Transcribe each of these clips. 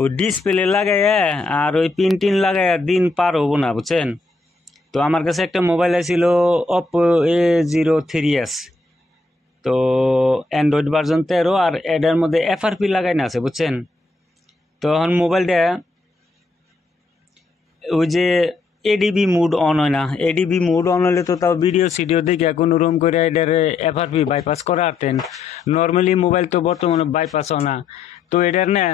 ওই ডিসপ্লে লাগাইয়া আর ওই পিন টিন লাগাইয়া দিন পার হবো না, বুঝছেন। তো আমার কাছে একটা মোবাইল আছিল Oppo A03s, তো অ্যান্ড্রয়েড ভার্সন 13, আর এটার মধ্যে FRP লাগাই না আছে, বুঝছেন। তো এখন মোবাইলটা ওই যে এডিবি মুড অন হয় না, এডিবি মুড অন হলে তো তাও ভিডিও সিডিও দেখে কোনো রুম করে এটার FRP বাইপাস করা আরতেন। নর্মালি মোবাইল তো বর্তমানে বাইপাস হয় না। তো এটার না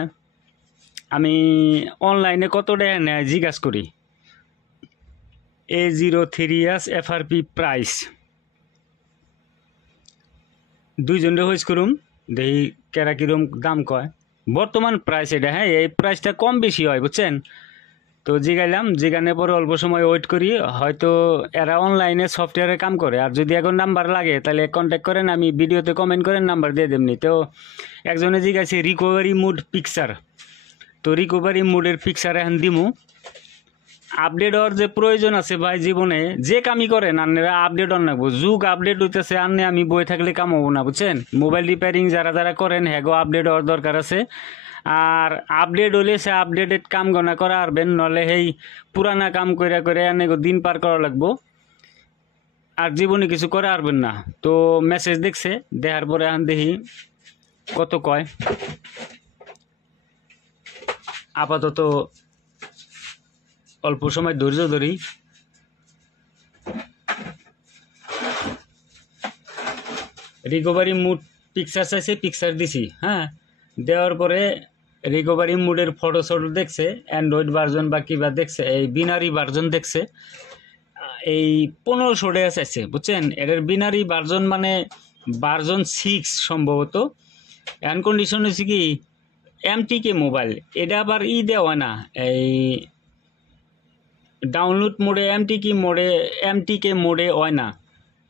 আমি অনলাইনে কত টাকা নেয় জিজ্ঞাসা করি। A03s FRP প্রাইস দুইজনরে হইস করুম, দেখি কেরা কিরম দাম কয় বর্তমান প্রাইস এটা। হ্যাঁ, এই প্রাইসটা কম বেশি হয়, বুঝছেন। তো জিগাইলাম, জিগানোর পরে অল্প সময় ওয়েট করি, হয়তো এরা অনলাইনে সফটওয়্যারে কাম করে, আর যদি এখন নাম্বার লাগে তাহলে কন্ট্যাক্ট করেন, আমি ভিডিওতে কমেন্ট করেন, নাম্বার দিয়ে দেবনি। তো একজনে জিগাইছে রিকভারি মুড পিকচার, তো রিকভারি মুডের পিকচার এখন দিমু। আপডেট হওয়ার যে প্রয়োজন আছে ভাই, জীবনে যে কামই করেন আপনারা আপডেট অন রাখবো। যুগ আপডেট হইতেছে, আনলে আমি বই থাকলে কাম হবো না, বুঝছেন। মোবাইল রিপেয়ারিং যারা যারা করেন হ্যাগো আপডেট হওয়ার দরকার আছে। আর আপডেট হলে সে আপডেটেড কাম গনা করা আরবেন, নলে সেই পুরানা কাম কইরা করে এনেগো দিন পার করা লাগবো, আর জীবনে কিছু করা আরবেন না। তো মেসেজ দেখছে, দেখার পরে এখন দেখি কত কয়। আপাতত অল্প সময় ধৈর্য ধরি। রিকভারি মুড পিকচার চাইছে, পিকচার দিছি। হ্যাঁ, দেওয়ার পরে রিকভারি মুডের ফটো শটো দেখছে, অ্যান্ড্রয়েড ভার্জন বা কিবা দেখছে, এই বিনারি ভার্জন দেখছে। এই 1500 টাকা চাইছে, বুঝছেন। এটার বিনারি ভার্জন মানে ভার্জন 6 সম্ভবত। অ্যান্ড কন্ডিশন হয়েছে কি MTK মোবাইল, এটা আবার দেওয়া না, এই ডাউনলোড মোডে MTK মোডে হয় না।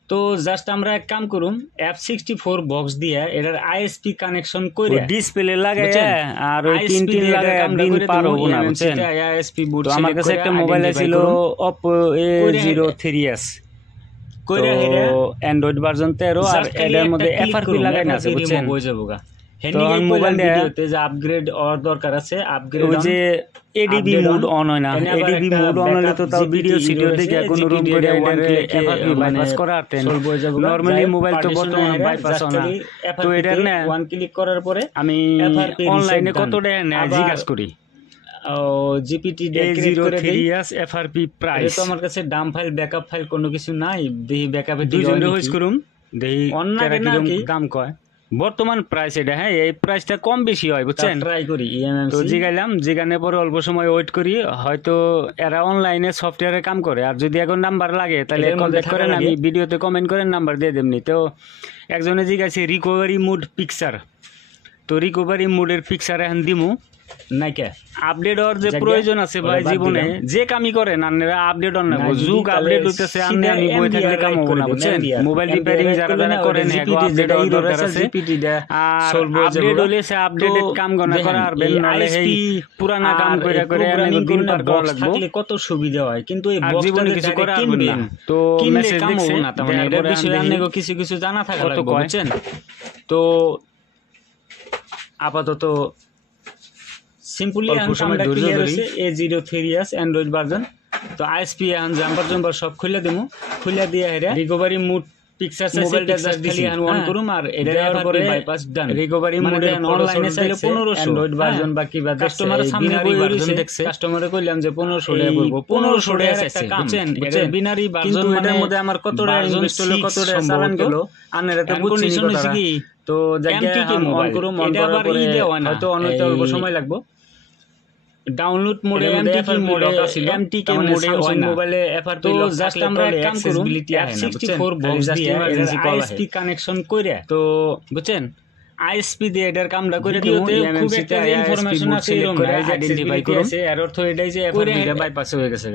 তো জাস্ট আমরা এক কাম করুম, F64 বক্স দিয়ে এটার ISP কানেকশন করে ডিসপ্লে লাগাইয়া আর ওই পিন টিন লাগাইয়া দিন পার হবো না, বুঝছেন। ISP বুট আমার কাছে একটা মোবাইল ছিল Oppo A03s, কইরা হেরা অ্যান্ড্রয়েড ভার্সন 13, আর এটার মধ্যে FRP লাগাই না আছে, বুঝছেন। হয়ে যাবোগা তখন মোবাইল ভিডিওতে যে আপগ্রেড হওয়ার দরকার আছে, আপগ্রেড ওই যে এডিবি মুড অন হয় না, এডিবি মুড অন হলে তো তাও ভিডিও সিডিও দেখে কোনো রুম করে FRP বাইপাস করা আরতেন। নরমালি মোবাইল তো বর্তমানে বাইপাস হয় না। তো এটার না ওয়ান ক্লিক করার পরে আমি অনলাইনে কত টাকা নেয় জিজ্ঞাসা করি। জিপিটি A03s FRP প্রাইস তো আমার কাছে ডাম ফাইল ব্যাকআপ ফাইল কোনো কিছু নাই, দেখি ব্যাকআপে দুইজনে হইস করুম, দেখি কেরা দাম কয় বর্তমান প্রাইস এটা। হ্যাঁ, এই প্রাইসটা কম বেশি হয়, বুঝছেন। ট্রাই করি। তো জিগাইলাম, জিগানোর পরে অল্প সময় ওয়েট করি, হয়তো এরা অনলাইনে সফটওয়্যারে কাম করে, আর যদি এখন নাম্বার লাগে তাহলে কন্ট্যাক্ট করেন, আমি ভিডিওতে কমেন্ট করেন, নাম্বার দিয়ে দেবনি। তো একজনে জিগাইছে রিকভারি মুড পিকচার, তো রিকভারি মুডের পিকচার এখন দিমু নাইকা। আপডেট হওয়ার যে প্রয়োজন আছে ভাই, জীবনে যে কামই করেন আপনারা আপডেট অন রাখবো। যুগ আপডেট হইতেছে, আনলে আমি বই থাকলে কাম হবো না, বুঝছেন। মোবাইল রিপেয়ারিং যারা যারা করেন আপডেট হওয়ার দরকার আছে। আর আপডেট হলে সে আপডেটেড কাম গনা করা আরবেন, নলে সেই পুরানা কাম কইরা করে আমি দিন পার করা লাগবো। কত সুবিধা হয়, কিন্তু এই জীবনে কিছু করা আরবেন না। তো মেসেজ দেখছে না, তার মানে এর বিষয়ে আপনাকে কিছু কিছু জানা থাকা লাগবে, বুঝছেন। তো আপাতত সিম্পলি আমরা ক্লিয়ার হইছে A03s অ্যান্ড্রয়েড ভার্জন। তো ISP এখন জাম্পার সব খুলে দেবো, খুলে দিয়ে হেরা রিকভারি মুড পিকচার মোবাইলটা জাস্ট খালি এখন অন করুম, আর এটার পরে বাইপাস ডান। রিকভারি মুডে অনলাইনে চাইলে 1500 অ্যান্ড্রয়েড ভার্জন বা কিবা কাস্টমার সামনে ভার্জন দেখছে, কাস্টমারে কইলাম যে 1500 টাকা পড়বো, 1500 টাকা চাইছে, বুঝছেন। এটা বিনারি ভার্জন, কিন্তু এটার মধ্যে আমার কত টাকা ইনভেস্ট হলো, কত টাকা চালান গেল আনেরা তো কন্ডিশন হইছে কি। তো MTK মোবাইল এটা আবার হয়তো অনেক অল্প সময় লাগবে। ডাউনলোড মোডে MTK মোডে ওই মোবাইলে FRP লক জাস্ট আমরা কাম করুম, F64 বক্স দিয়ে ISP কানেকশন কইরা, তো বুঝছেন ISP দিয়ে এটার কামটা করে দিতে খুব একটা ইনফরমেশন আছে, এরকম আইডেন্টিফাই করুম। এর অর্থ এটাই যে FRP বাইপাস হয়ে গেছে।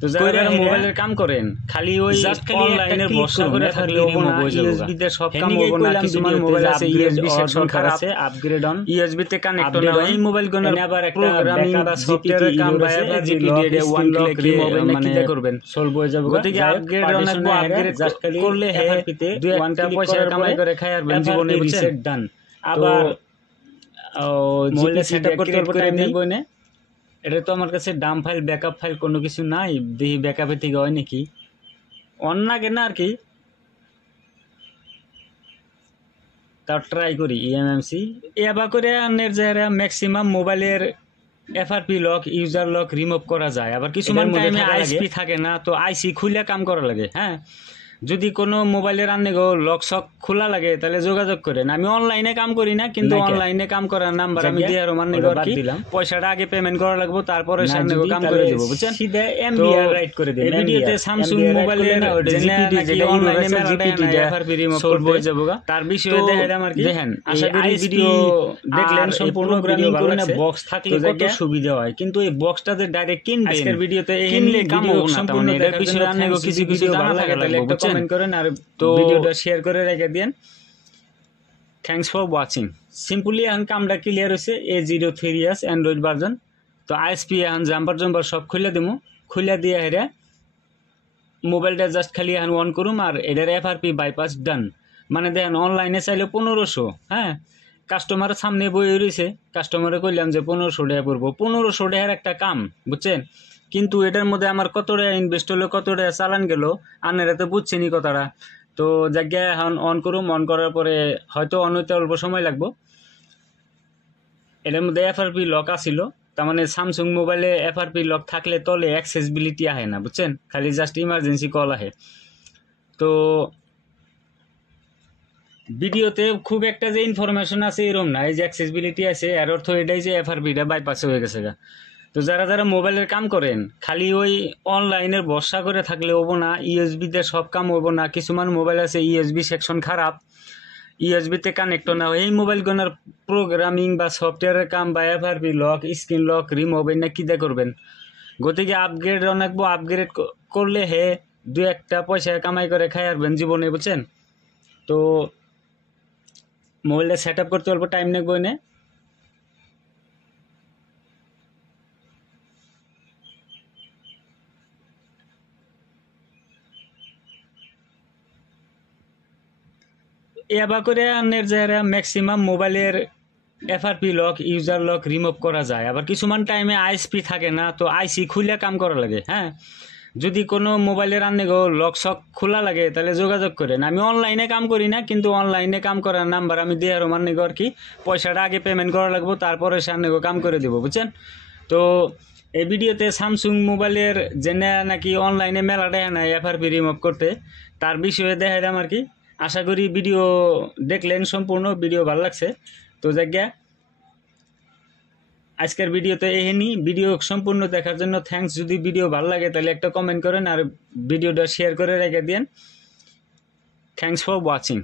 তো যারা মোবাইলের কাম করেন খালি ওই অনলাইনের ভরসা করে থাকলে USB তে সব কাম হবে না। কিছু মোবাইল আছে USB সেকশন খারাপ আছে, আপগ্রেড অন USB তে কানেক্ট না হয়, এই মোবাইল গুলো আবার একটা প্রোগ্রামিং বা সফটওয়্যারের কাম বাইরে জিপিডি এর ওয়ান ক্লিক রিমুভ মানে কি করবেন, সলভ হয়ে যাবে। গতিকে আপগ্রেড অনেক আপগ্রেড জাস্ট খালি করলে FRP তে ওয়ানটা পয়সা কামাই করে খায় আর জীবনে রিসেট ডান। আবার মোবাইলটা সেটআপ করতে অল্প টাইম নেব না। এটা তো আমার কাছে ডাম ফাইল ব্যাকআপ ফাইল কোনো কিছু নাই, দেখি ব্যাকআপের থেকে হয় নাকি অন লাগে না আর কি, তাও ট্রাই করি। ইএমএমসি এবার করে আনের যারা ম্যাক্সিমাম মোবাইলের FRP lock user lock remove করা যায়, আবার কিছুমান টাইমে আইএসপি থাকে না, তো আইসি খুলে কাম করা লাগে। হ্যাঁ, যদি কোনো মোবাইলের আনলে গো লক সক খোলা লাগে তাহলে যোগাযোগ করেন। আমি অনলাইনে কাম করি না, কিন্তু অনলাইনে কাম করার নাম্বার আমি দিয়ে আর মানে দিলাম, পয়সাটা আগে পেমেন্ট করা লাগবে, তারপরে সামনে কাম করে দেব, বুঝছেন। সিধা এমবিআর রাইট করে দেন। এই ভিডিওতে স্যামসাং মোবাইলের যেটা অনলাইনে জিপিটি এফআরপি রিমুভ করব যাব, তার বিষয়ে দেখাইলাম আর কি। দেখেন, আশা করি ভিডিও দেখলেন, সম্পূর্ণ ভিডিও ভালো লাগছে। বক্স থাকলে কত সুবিধা হয়, কিন্তু এই বক্সটাতে ডাইরেক্ট কিনবেন। আজকের ভিডিওতে কিনলে কাম হবে না, সম্পূর্ণ এর বিষয়ে আনেগো কিছু কিছু জানা থাকে তাহলে একটা কমেন্ট করেন আর তো ভিডিওটা শেয়ার করে রেখে দেন। Thanks for watching. সিম্পলি এখন কামটা ক্লিয়ার হয়েছে। A03s Android version. তো আইএসপি এখন জাম্পার জাম্পার সব খুলে দেবো, খুলে দিয়ে হেরে মোবাইলটা জাস্ট খালি এখন অন করুম আর এটার এফআরপি বাইপাস ডান। মানে দেখেন অনলাইনে চাইলে 1500, হ্যাঁ, কাস্টমারের সামনে বই রয়েছে, কাস্টমারে কইলাম যে 1500 টাকা পড়বো। 1500 টাকার একটা কাম, বুঝছেন। কিন্তু এটার মধ্যে আমার কত টাকা ইনভেস্ট হলো, কত টাকা চালান গেল, আপনারা তো বুঝছেনই কথাটা। তো জায়গায় এখন অন করুম, অন করার পরে হয়তো অন হইতে অল্প সময় লাগবো। এটার মধ্যে এফআরপি লক আসিল, তার মানে স্যামসাং মোবাইলে এফআরপি লক থাকলে তলে অ্যাক্সেসিবিলিটি আহে না, বুঝছেন, খালি জাস্ট ইমার্জেন্সি কল আহে। তো ভিডিওতে খুব একটা যে ইনফরমেশন আছে এরকম না, এই যে অ্যাক্সেসিবিলিটি আছে এর অর্থ এটাই যে এফআরপিটা বাইপাস হয়ে গেছে। তো যারা যারা মোবাইলের কাম করেন খালি ওই অনলাইনের ভরসা করে থাকলে হবো না, ইউএসবিতে সব কাম হবো না। কিছুমান মোবাইল আছে ইউএসবি সেকশন খারাপ, ইউএসবিতে কানেক্ট না হয়, এই মোবাইলগুলোর প্রোগ্রামিং বা সফটওয়্যারের কাম বা FRP lock screen lock remove না কিদা করবেন। গতিকে আপগ্রেড অনেকবো, আপগ্রেড করলে হে দু একটা পয়সা কামাই করে খাই আসবেন জীবনে, বুঝছেন। তো মোবাইলটা সেট আপ করতে অল্প টাইম নেব না। এবার করে আনের যারা ম্যাক্সিমাম মোবাইলের FRP lock user lock remove করা যায়, আবার কিছুমান টাইমে আইএসপি থাকে না, তো আইসি খুলে কাম করা লাগে। হ্যাঁ, যদি কোনো মোবাইলের আনলে গো লক সক খোলা লাগে তাহলে যোগাযোগ করেন। আমি অনলাইনে কাম করি না, কিন্তু অনলাইনে কাম করার নাম্বার আমি দিয়ে আর মানে আর কি, পয়সাটা আগে পেমেন্ট করা লাগবো, তারপরে সামনে কাম করে দেবো, বুঝছেন। তো এই ভিডিওতে স্যামসাং মোবাইলের জেনে নাকি অনলাইনে মেলা দেয় না এফআরপি রিমুভ করতে, তার বিষয়ে দেখাইলাম আর কি। আশা করি ভিডিও দেখলেন, সম্পূর্ণ ভিডিও ভালো লাগছে। তো জায়গা আজকের ভিডিওতে এহেনি। ভিডিও সম্পূর্ণ দেখার জন্য থ্যাঙ্কস। যদি ভিডিও ভালো লাগে তাহলে একটা কমেন্ট করেন আর ভিডিওটা শেয়ার করে রেখে দেন। Thanks for watching.